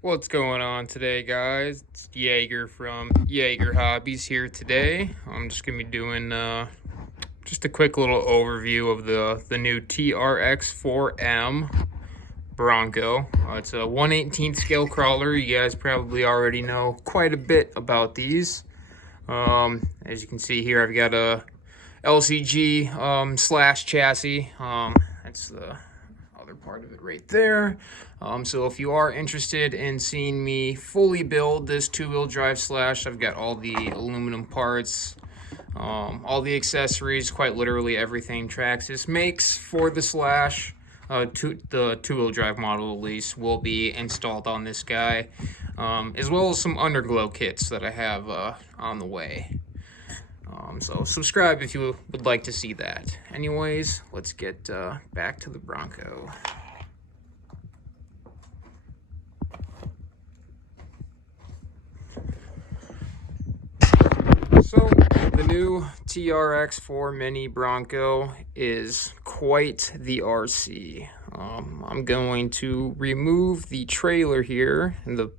What's going on today, guys? It's Jaeger from Jaeger Hobbies here today. I'm just gonna be doing just a quick little overview of the new TRX4-M Bronco. It's a 1/18 scale crawler. You guys probably already know quite a bit about these. As you can see here, I've got a LCG slash chassis. That's the other part of it right there. So if you are interested in seeing me fully build this two-wheel drive slash, I've got all the aluminum parts, all the accessories, quite literally everything Traxxas makes for the slash. The two-wheel drive model at least will be installed on this guy, as well as some underglow kits that I have on the way. So subscribe if you would like to see that. Anyways, let's get back to the Bronco. So the new TRX4-Mini Bronco is quite the RC. I'm going to remove the trailer here, and the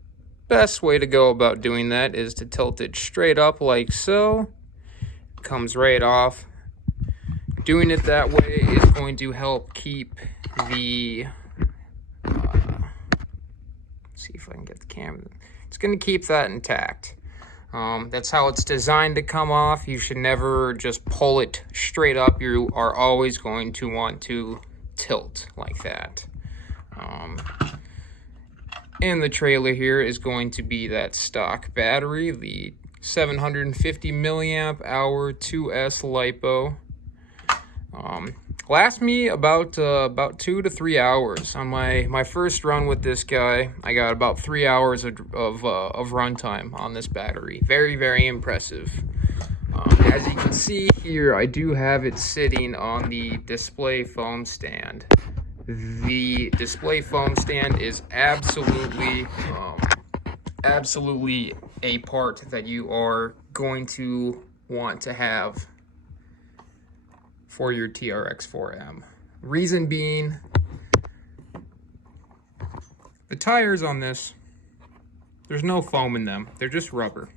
best way to go about doing that is to tilt it straight up like so. It comes right off. Doing it that way is going to help keep the see if I can get the camera. It's going to keep that intact. That's how it's designed to come off. You should never just pull it straight up. You are always going to want to tilt like that. And the trailer here is going to be that stock battery, the 750 milliamp hour 2S LiPo. Lasts me about 2 to 3 hours. On my first run with this guy, I got about 3 hours of runtime on this battery. Very, very impressive. As you can see here, I do have it sitting on the display foam stand. The display foam stand is absolutely a part that you are going to want to have for your TRX4-M. Reason being, the tires on this, there's no foam in them. They're just rubber.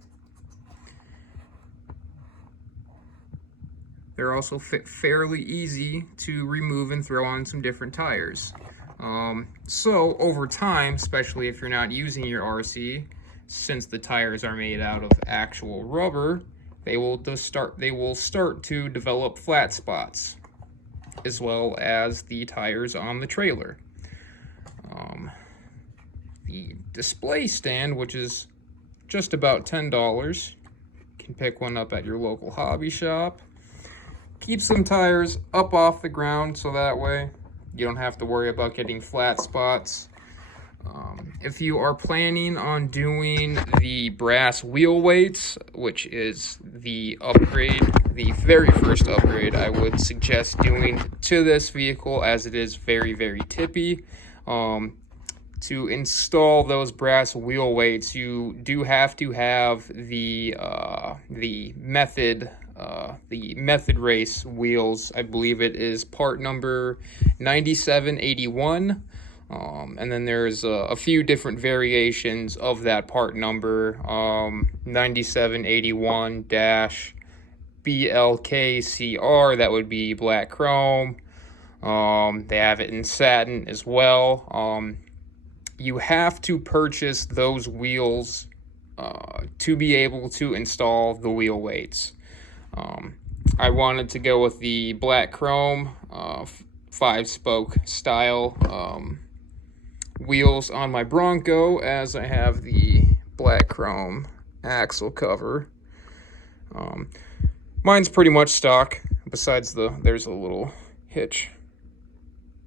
They're also fairly easy to remove and throw on some different tires. So over time, especially if you're not using your RC, since the tires are made out of actual rubber, they will start to develop flat spots, as well as the tires on the trailer. The display stand, which is just about $10, you can pick one up at your local hobby shop. Keeps some tires up off the ground, so that way you don't have to worry about getting flat spots. If you are planning on doing the brass wheel weights, which is the upgrade, the very first upgrade I would suggest doing to this vehicle, as it is very, very tippy. To install those brass wheel weights, you do have to have the method race wheels. I believe it is part number 9781. And then there's a few different variations of that part number, 9781-BLKCR, that would be black chrome. They have it in satin as well. You have to purchase those wheels to be able to install the wheel weights. I wanted to go with the black chrome 5-spoke style wheels on my Bronco, as I have the black chrome axle cover. Mine's pretty much stock, besides there's a little hitch.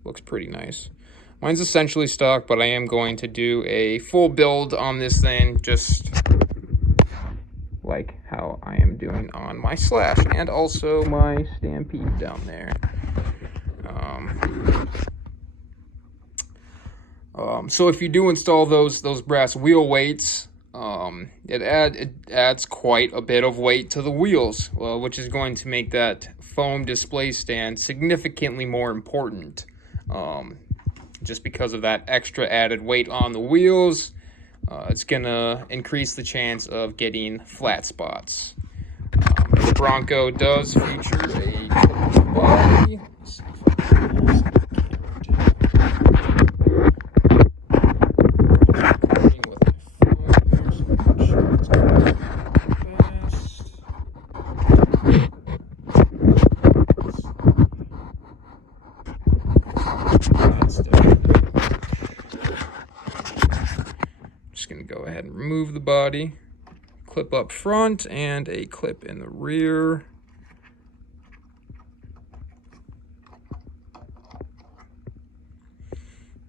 Looks pretty nice. Mine's essentially stock, but I am going to do a full build on this thing, just like how I am doing on my slash, and also my Stampede down there. So if you do install those brass wheel weights, it adds quite a bit of weight to the wheels, which is going to make that foam display stand significantly more important. Just because of that extra added weight on the wheels, it's gonna increase the chance of getting flat spots. The Bronco does feature a clipped body. Let's see if I can use the recording with my phone here, so I can show what's going on fast. That's definitely. Just gonna go ahead and remove the body. Clip up front and a clip in the rear.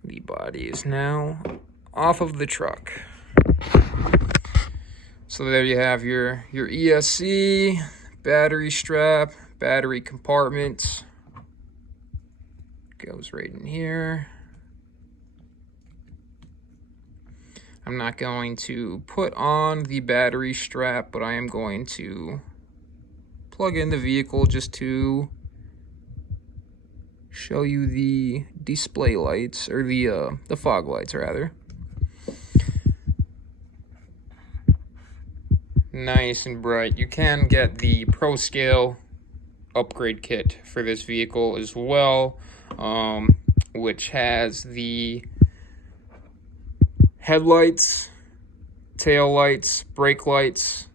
The body is now off of the truck. So there you have your ESC, battery strap, battery compartment. Goes right in here. I'm not going to put on the battery strap, but I am going to plug in the vehicle just to show you the display lights, or the fog lights rather. Nice and bright. You can get the Pro Scale upgrade kit for this vehicle as well, which has the headlights, tail lights, brake lights.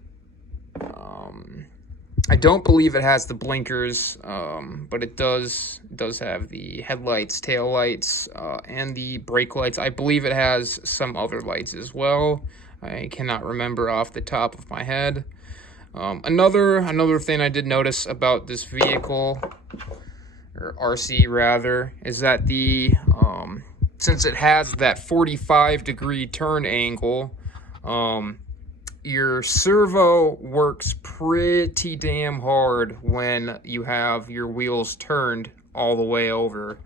I don't believe it has the blinkers, but it does have the headlights, tail lights, and the brake lights. I believe it has some other lights as well. I cannot remember off the top of my head. Another thing I did notice about this vehicle, or RC rather, is that the since it has that 45-degree turn angle, your servo works pretty damn hard when you have your wheels turned all the way over.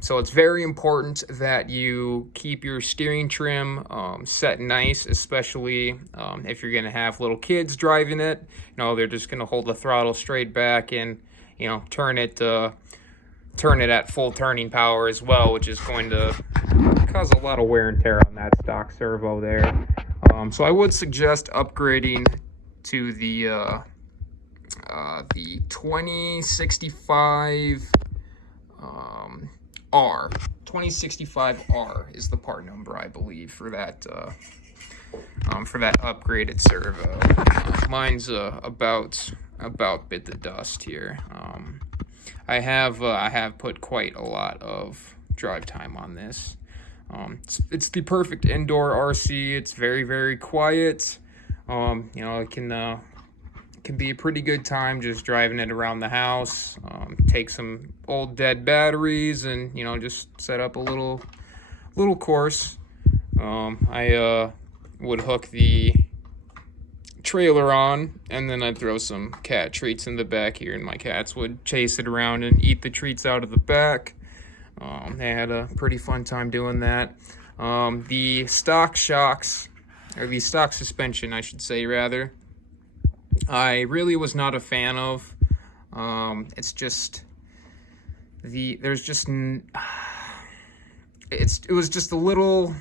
So it's very important that you keep your steering trim set nice, especially if you're gonna have little kids driving it. You know, they're just gonna hold the throttle straight back and, you know, turn it at full turning power as well, which is going to cause a lot of wear and tear on that stock servo there. So I would suggest upgrading to the 2065 R. 2065R is the part number, I believe, for that upgraded servo. Mine's about bit the dust here. I have put quite a lot of drive time on this. It's the perfect indoor RC. It's very, very quiet. You know, it can be a pretty good time just driving it around the house. Take some old dead batteries and, you know, just set up a little course. I would hook the trailer on, and then I'd throw some cat treats in the back here, and my cats would chase it around and eat the treats out of the back. They had a pretty fun time doing that. The stock shocks, or the stock suspension, I should say, rather, I really was not a fan of. It's just it was just a little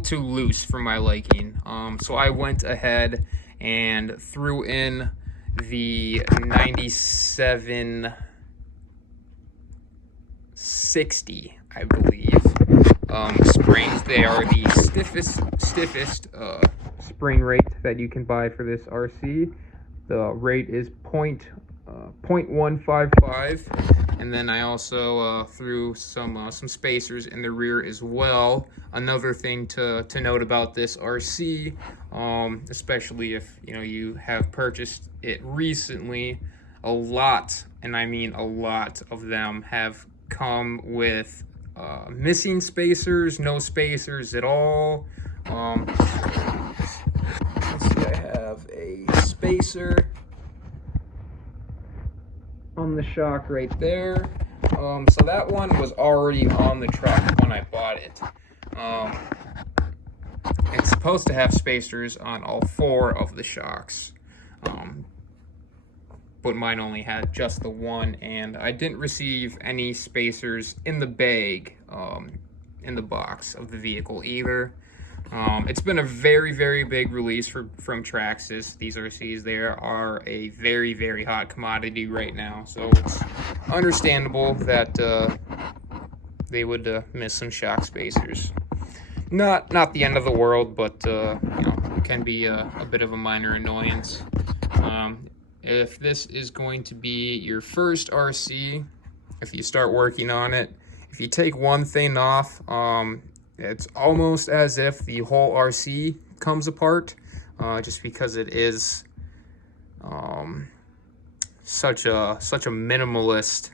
too loose for my liking. So I went ahead and threw in the 9760, I believe, springs. They are the stiffest spring rate that you can buy for this RC. The rate is 0.155, and then I also threw some spacers in the rear as well. Another thing to note about this RC, especially if you have purchased it recently, a lot, and I mean a lot of them have come with missing spacers, no spacers at all. Let's see, I have a spacer on the shock right there. So that one was already on the truck when I bought it. It's supposed to have spacers on all 4 of the shocks, but mine only had just the one, and I didn't receive any spacers in the bag, in the box of the vehicle either. It's been a very, very big release from Traxxas. These RCs, they are a very, very hot commodity right now. So it's understandable that they would miss some shock spacers. Not the end of the world, but you know, it can be a bit of a minor annoyance. If this is going to be your first RC, if you start working on it, if you take one thing off, it's almost as if the whole RC comes apart, just because it is such a minimalist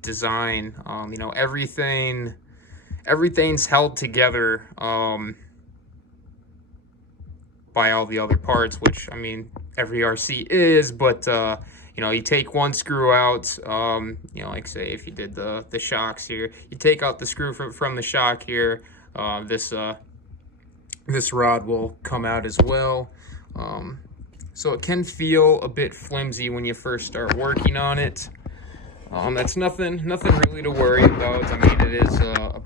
design. You know, everything's held together by all the other parts, which, I mean, every RC is, but you know, you take one screw out, you know, like say if you did the shocks here, you take out the screw from the shock here, this rod will come out as well. So it can feel a bit flimsy when you first start working on it. That's nothing really to worry about. I mean, it is a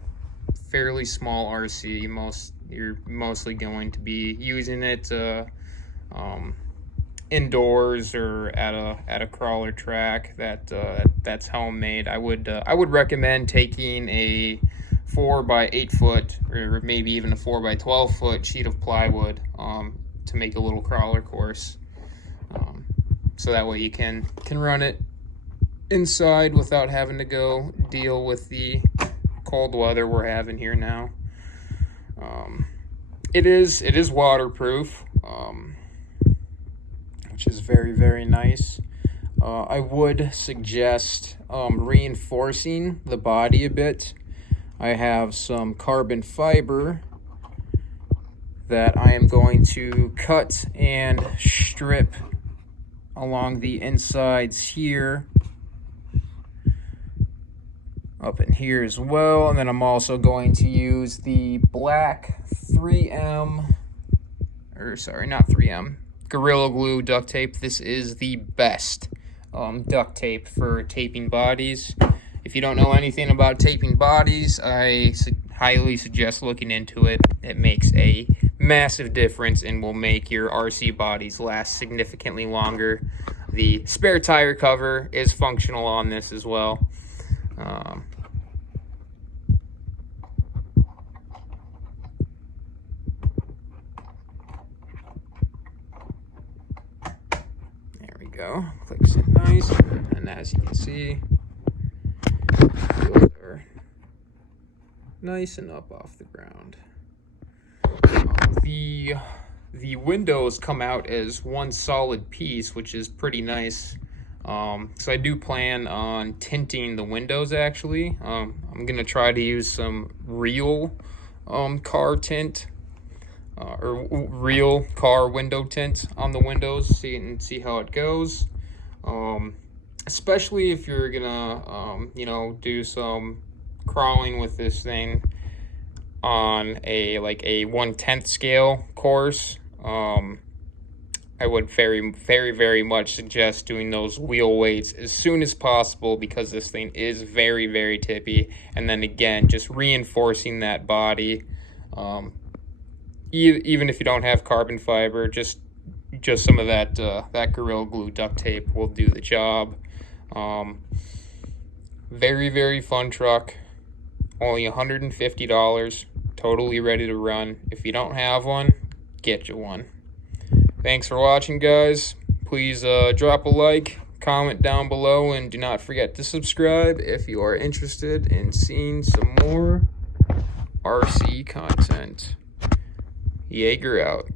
fairly small RC. You're mostly going to be using it indoors or at a crawler track that's homemade. I would recommend taking a 4x8 foot or maybe even a 4x12 foot sheet of plywood to make a little crawler course, so that way you can run it inside without having to go deal with the cold weather we're having here now. It is waterproof, which is very, very nice. I would suggest reinforcing the body a bit. I have some carbon fiber that I am going to cut and strip along the insides here, up in here as well. And then I'm also going to use the black 3M, or sorry, not 3M, Gorilla Glue duct tape. This is the best duct tape for taping bodies. If you don't know anything about taping bodies, I highly suggest looking into it. It makes a massive difference and will make your RC bodies last significantly longer. The spare tire cover is functional on this as well. There we go. Clicks in nice, and as you can see, wheels are nice and up off the ground. The windows come out as one solid piece, which is pretty nice. So I do plan on tinting the windows actually. I'm gonna try to use some real car tint or real car window tint on the windows, see how it goes. Especially if you're gonna you know, do some crawling with this thing on a 1/10 scale course. I would very, very, very much suggest doing those wheel weights as soon as possible, because this thing is very, very tippy. And then again, just reinforcing that body. Even if you don't have carbon fiber, just some of that that Gorilla Glue duct tape will do the job. Very, very fun truck. Only $150. Totally ready to run. If you don't have one, get you one. Thanks for watching, guys. Please drop a like, comment down below, and do not forget to subscribe if you are interested in seeing some more RC content. Jaeger out.